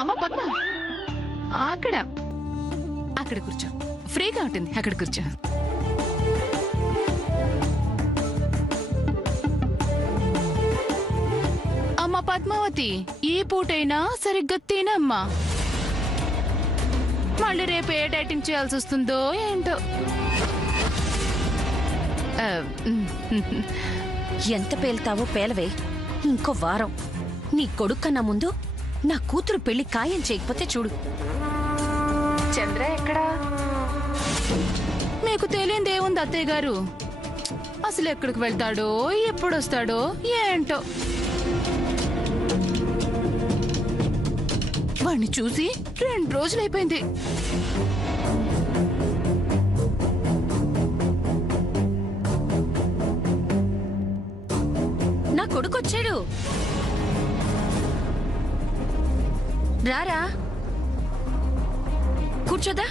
అమ్మ పద్మ, అక్కడ అక్కడ కూర్చో, ఫ్రీగా ఉంటుంది, అక్కడ కూర్చో. అమ్మ పద్మావతి, ఈ పూటైనా సరిగ్గా తినమ్మా. మళ్ళీ రేపు ఏ డైటింగ్ చేయాల్సి వస్తుందో ఏంటో. ఎంత పేలుతావో పేలవే. ఇంకో వారం నీ కొడుకన్నా ముందు నా కూతురు పెళ్లి ఖాయం చేయకపోతే చూడు. చంద్ర ఎక్కడా? మీకు తెలియదేముంది అత్తయ్య గారు. అసలు ఎక్కడికి వెళ్తాడో, ఎప్పుడొస్తాడో ఏంటో. వాణ్ణి చూసి 2 రోజులైపోయింది. నా కొడుకొచ్చాడు. రారా, కూర్చోదా.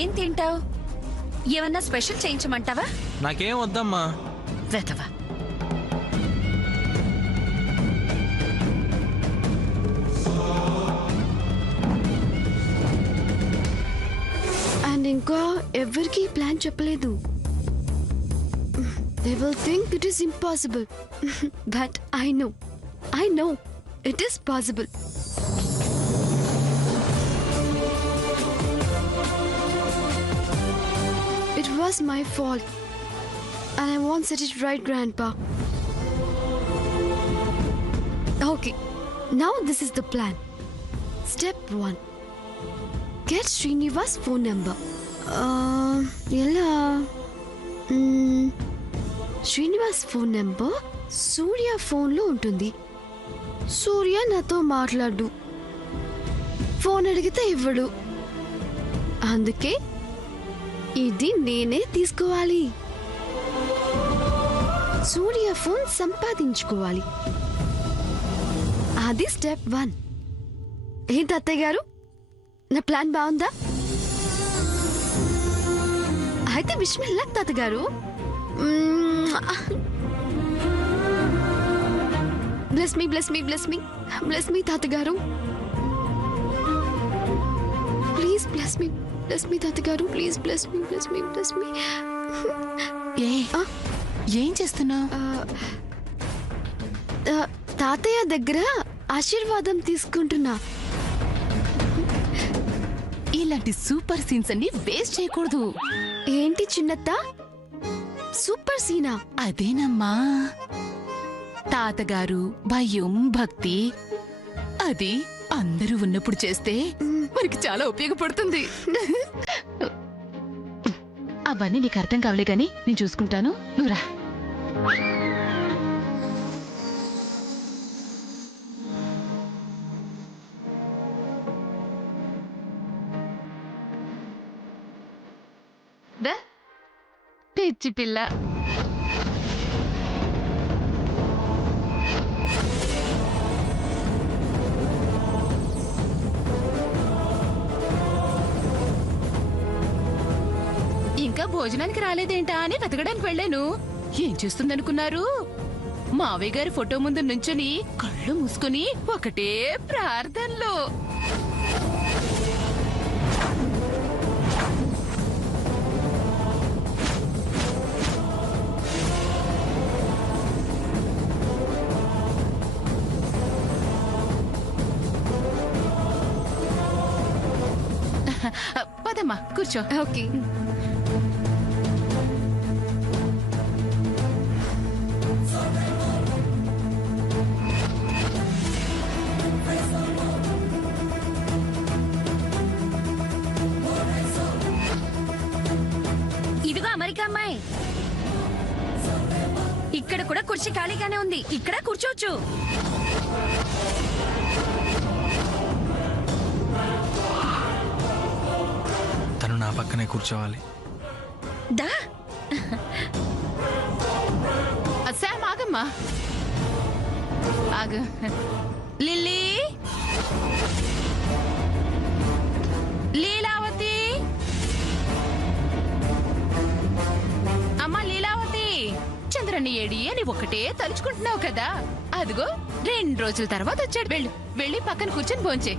ఏం తింటావు? ఏమన్నా స్పెషల్ చేయించమంటావా? నాకేం వద్దమ్మా. వెతవా. అండ్ ఇంకా ఎవరికి ప్లాన్ చెప్పలేదు. They will think it is impossible. But I know it is possible. It was my fault and I won't set it right, Grandpa. Okay, now this is the plan. Step 1. Get Srinivas' phone number. Yella. Srinivas phone number Surya ఫోన్లో ఉంటుంది. సూర్య నాతో మాట్లాడు, phone అడిగితే ఇవ్వడు. అందుకే ఇది నేనే తీసుకోవాలి. సూర్య ఫోన్ సంపాదించుకోవాలి. అది స్టెప్ 1. ఏంటి అత్తయ్య గారు, నా ప్లాన్ బాగుందా? అయితే బిస్మిల్లా తాతగారు. Bless me, bless me, bless me. Bless me, తాతగారు. Please bless me. Bless me, తాతగారు. Please bless me, bless me, bless me. ఏం చేస్తున్నావు? తాతయ్య దగ్గర ఆశీర్వాదం తీసుకుంటున్నా. ఇలాంటి సూపర్ సీన్స్ అన్ని వేస్ట్ చేయకూడదు. ఏంటి చిన్నత్త, సూపర్ సీనా? అదేనమ్మా, తాతగారు భయం భక్తి అది అందరూ ఉన్నప్పుడు చేస్తే మనకి చాలా ఉపయోగపడుతుంది. అవన్నీ నీకు అర్థం కావలే గాని నేను చూసుకుంటాను, నువ్వురా. పిచ్చి పిల్ల. ఇంకా భోజనానికి రాలేదేంటా అని వెతకడానికి వెళ్ళాను. ఏం చేస్తుందనుకున్నారు? మావయ్య గారి ఫోటో ముందు నుంచొని కళ్ళు మూసుకొని ఒకటే ప్రార్థనలో. పదమ్మా కూర్చో. ఓకే. ఇదిగో అమెరికా అమ్మాయి, ఇక్కడ కూడా కుర్చీ ఖాళీగానే ఉంది, ఇక్కడ కూర్చోవచ్చు. తను నా పక్కనే కూర్చోవాలి. దా. శామ్ ఆగమ్మా. ఆగు. లిల్లీ, లీలావతి, అమ్మా లీలావతి, చంద్రని ఏడి అని ఒకటే తలుచుకుంటున్నావు కదా, అదిగో 2 రోజుల తర్వాత వచ్చాడు. వెళ్ళు, వెళ్ళి పక్కన కూర్చొని భోంచే.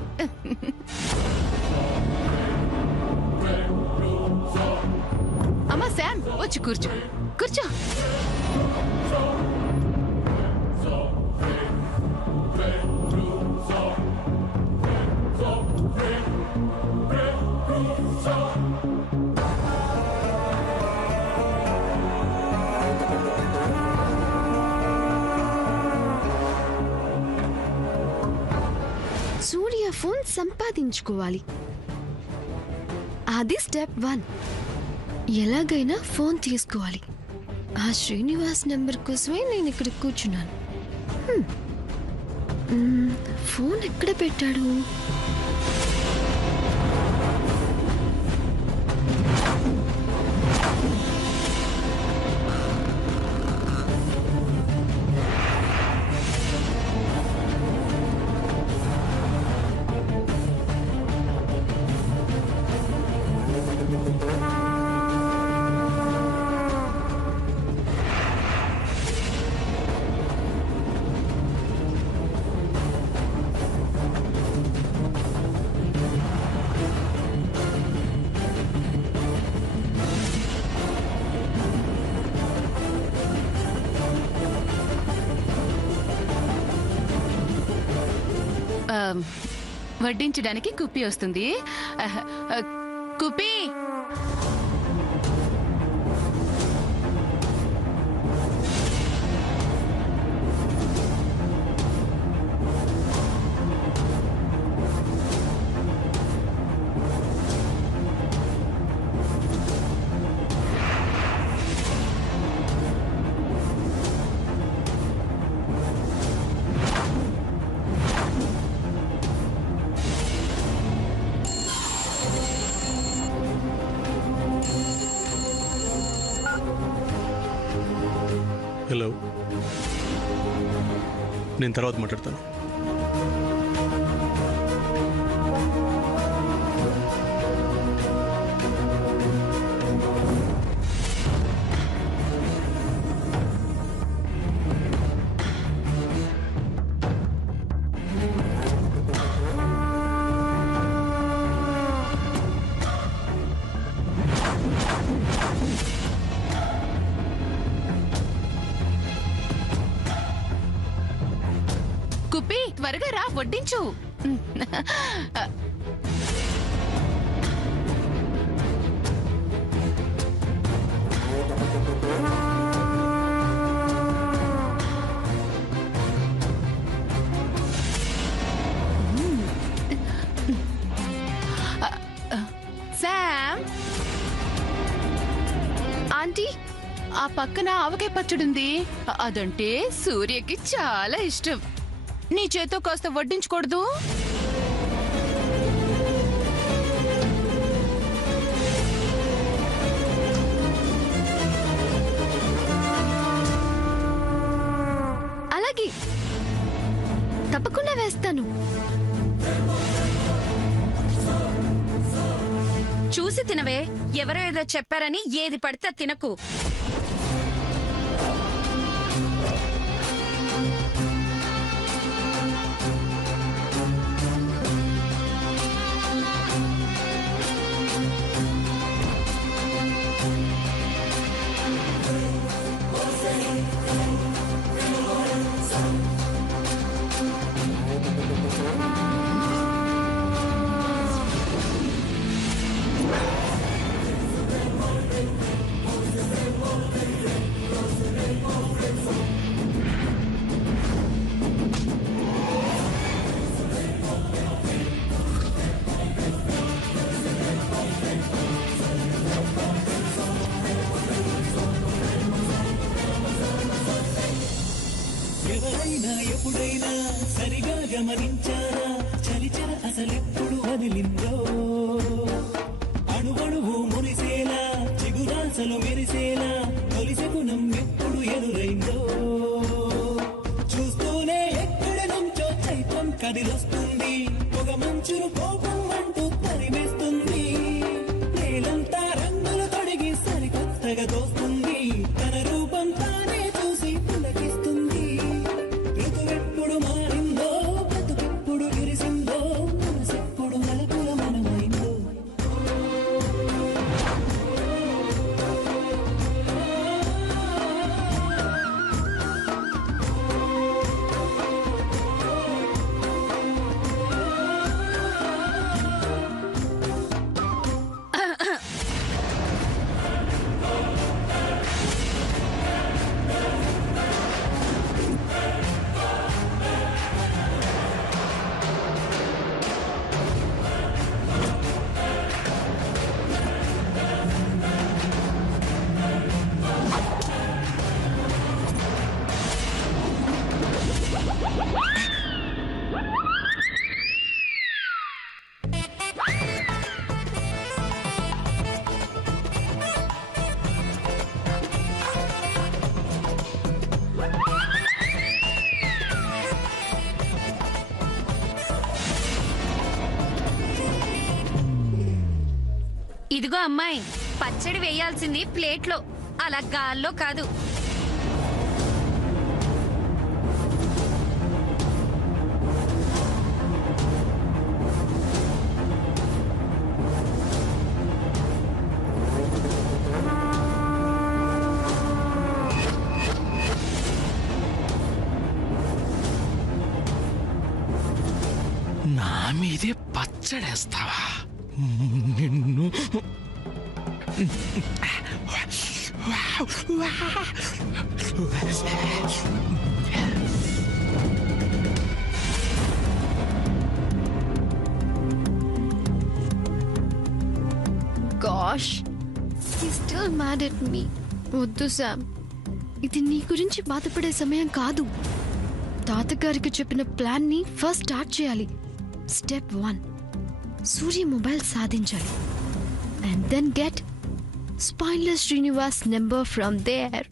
అమ్మా శామ్, వచ్చి కూర్చో, కూర్చో. సూర్య ఫోన్ సంపాదించుకోవాలి, అది స్టెప్ 1. ఎలాగైనా ఫోన్ తీసుకోవాలి. ఆ శ్రీనివాస్ నెంబర్ కోసమే నేను ఇక్కడ కూర్చున్నాను. ఫోన్ ఎక్కడ పెట్టాడు? వడ్డించడానికి కుప్పి వస్తుంది. కుప్పి, హలో, నేను తర్వాత మాట్లాడతాను. కుప్పి, త్వరగా రా, వడ్డించు. శామ్, ఆంటీ, ఆ పక్కన ఆవకాయ పచ్చడుంది, అదంటే సూర్యకి చాలా ఇష్టం. నీ చేతో కాస్త వడ్డించకూడదు? అలాగే, తప్పకుండా వేస్తాను. చూసి తినవే, ఎవరో ఏదో చెప్పారని ఏది పడితే తినకు. ఎవరైనా ఎప్పుడైనా సరిగా గమనించారా, చలిచల అసలెప్పుడు వదిలిందో, అణువణువు మురిసేలా చిగురాసలు మెరిసేలా తొలిసగుణం ఎప్పుడు ఎదురైందో, చూస్తూనే ఎక్కడ కదిలొస్తుంది పొగ మంచును కోపం అంటూ తరిమేస్తుంది నేలంతా రంగులు తొడిగి సరికొత్తగా దోస్తుంది తన రూపం తానే చూసి పులకిస్తుంది ఋతువెప్పుడు మారిందో బ్రతుకెప్పుడు విరిసిందో మనసెప్పుడు నలుపుల మనమైందో ఇదిగో అమ్మాయి, పచ్చడి వేయాల్సింది ప్లేట్లో, అలా గాల్లో కాదు. నా మీదే పచ్చడేస్తావా నిన్ను? Gosh, he's still mad at me. వద్దు శామ్, ఇది నీ గురించి బాధపడే సమయం కాదు. తాతగారికి చెప్పిన ప్లాన్ ని ఫస్ట్ స్టార్ట్ చేయాలి. స్టెప్ 1, సూర్య మొబైల్ సాధించాలి. And then get spineless Srinivas number from there.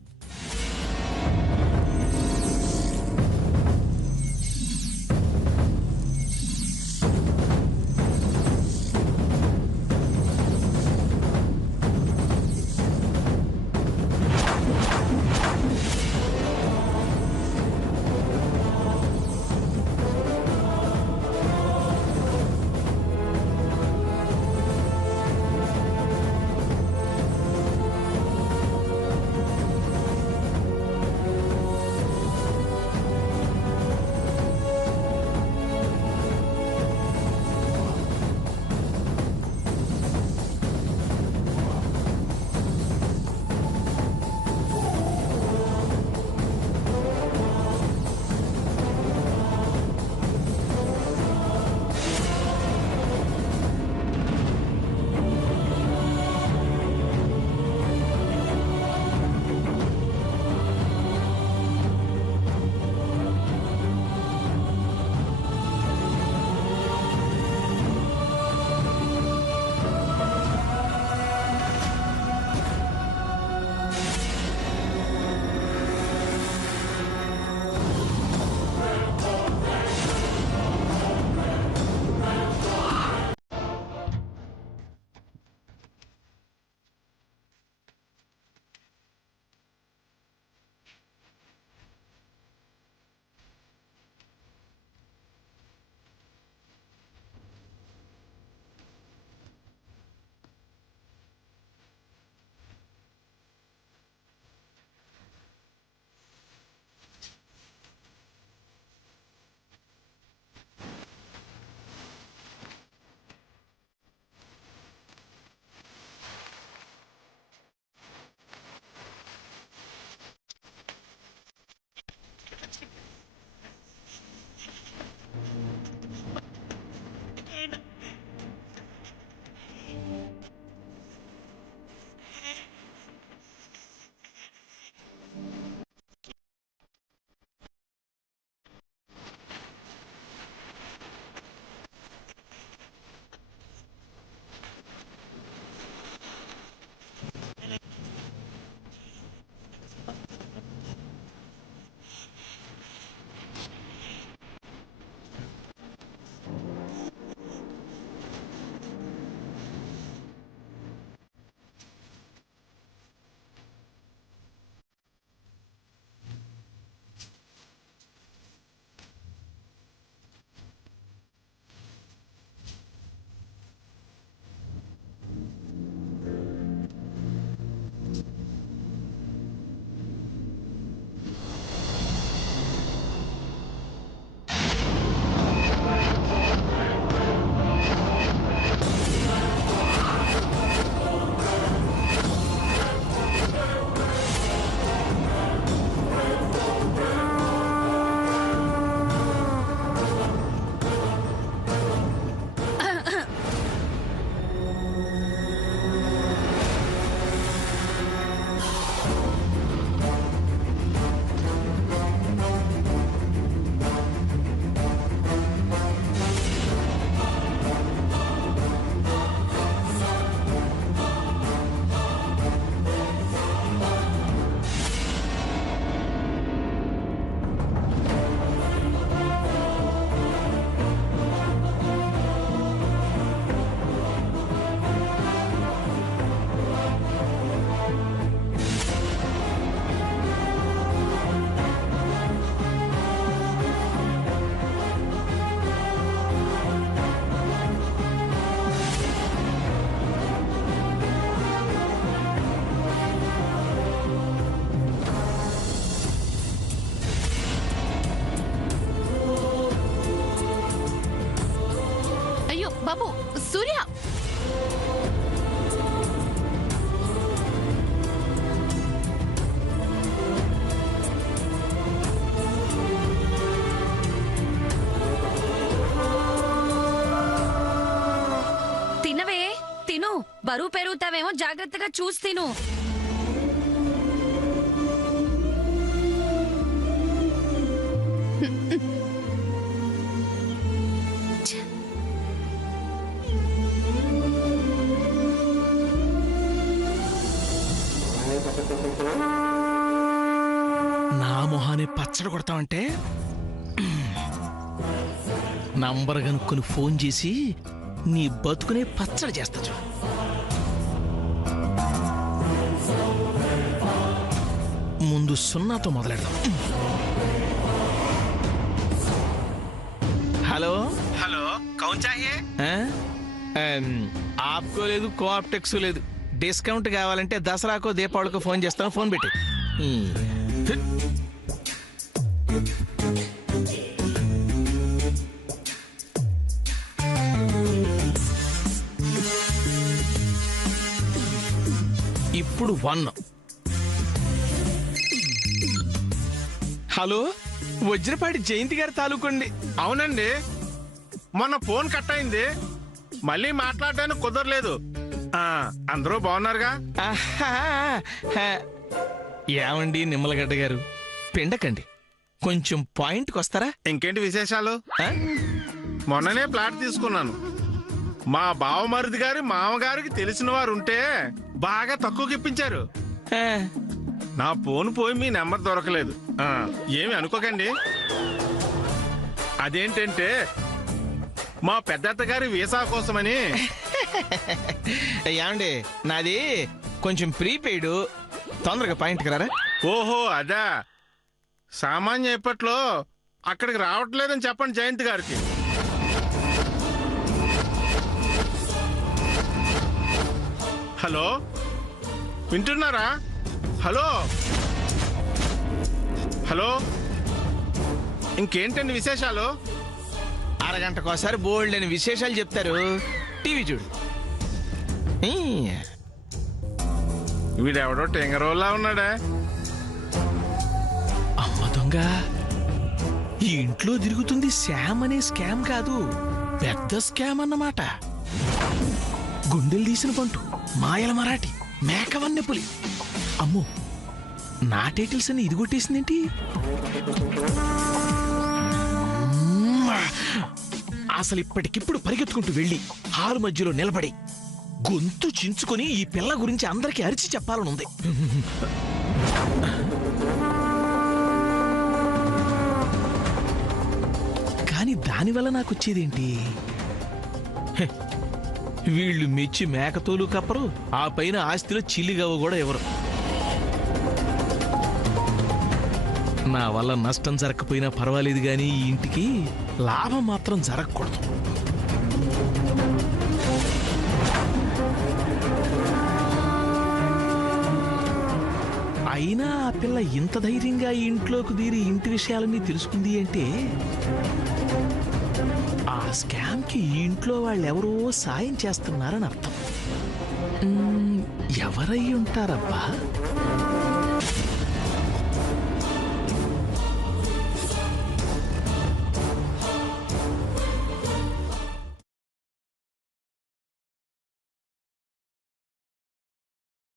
బాబు సూర్య తినవే తిను, బరువు పెరుగుతావేమో, జాగ్రత్తగా చూసి తిను. నా మొహాన్ని పచ్చడి కొడతామంటే నంబర్ కనుక్కొని ఫోన్ చేసి నీ బతుకునే పచ్చడి చేస్తా చూడు. ముందు సున్నాతో మొదలెడదాం. హలో హలో కౌన్ చాహియే? ఆప్కో లేదు, కోఆప్టెక్స్ లేదు. డిస్కౌంట్ కావాలంటే దసరాకో దీపావళికో ఫోన్ చేస్తాను. ఫోన్ పెట్టి ఇప్పుడు 1. హలో, వజ్రపాటి జయంతి గారి తాలూకండి. అవునండి, మొన్న ఫోన్ కట్ అయింది, మళ్ళీ మాట్లాడడానికి కుదరలేదు. అందరూ బాగున్నారుగా? ఏమండి నిమ్మలగడ్డ గారు, పిండకండి, కొంచెం పాయింట్కి వస్తారా? ఇంకేంటి విశేషాలు? మొన్ననే ప్లాట్ తీసుకున్నాను. మా బావమరిది గారి మామగారికి తెలిసిన వారు ఉంటే బాగా తక్కువకి ఇప్పించారు. నా ఫోన్ పోయి మీ నెంబర్ దొరకలేదు. ఏమి అనుకోకండి. అదేంటంటే మా పెద్దత్త గారి వీసా కోసమని. ఏమండి, నాది కొంచెం ప్రీపెయిడ్, తొందరగా పాయింట్కి రారా? ఓహో అదా, సామాన్య ఇప్పట్లో అక్కడికి రావట్లేదని చెప్పండి జయంత్ గారికి. హలో, వింటున్నారా? హలో హలో, ఇంకేంటండి విశేషాలు? అరగంటకోసారి బోల్డ్ అని విశేషాలు చెప్తారు, టీవీ చూడు. వీడెవడో టెంగరోలా ఉన్నాడా? అమ్మ దొంగ, ఈ ఇంట్లో తిరుగుతుంది శామ్ అనే స్కామ్ కాదు, పెద్ద స్కామ్ అన్నమాట. గుండెలు తీసిన పంటు, మాయల మరాఠీ, మేకవన్నె పులి. అమ్మో, నా టైటిల్స్ అని ఇది కొట్టేసిందేంటి? అసలు ఇప్పటికిప్పుడు పరిగెత్తుకుంటూ వెళ్ళి హాలు మధ్యలో నిలబడి గొంతు చించుకొని ఈ పిల్ల గురించి అందరికీ అరిచి చెప్పాలనుంది. కానీ దానివల్ల నాకు వచ్చేదేంటి? వీళ్ళు మెచ్చి మేకతోలు కప్పరు, ఆ పైన ఆస్తిలో చిల్లిగవ్వ కూడా ఎవరు. నా వల్ల నష్టం జరగకపోయినా పర్వాలేదు, కానీ ఈ ఇంటికి లాభం మాత్రం జరగకూడదు. అయినా ఆ పిల్ల ఇంత ధైర్యంగా ఈ ఇంట్లోకి దీరి ఇంటి విషయాలన్నీ తెలుసుకుంది అంటే ఆ స్కామ్ కి ఈ ఇంట్లో వాళ్ళెవరో సాయం చేస్తున్నారని అర్థం. ఎవరై ఉంటారబ్బా?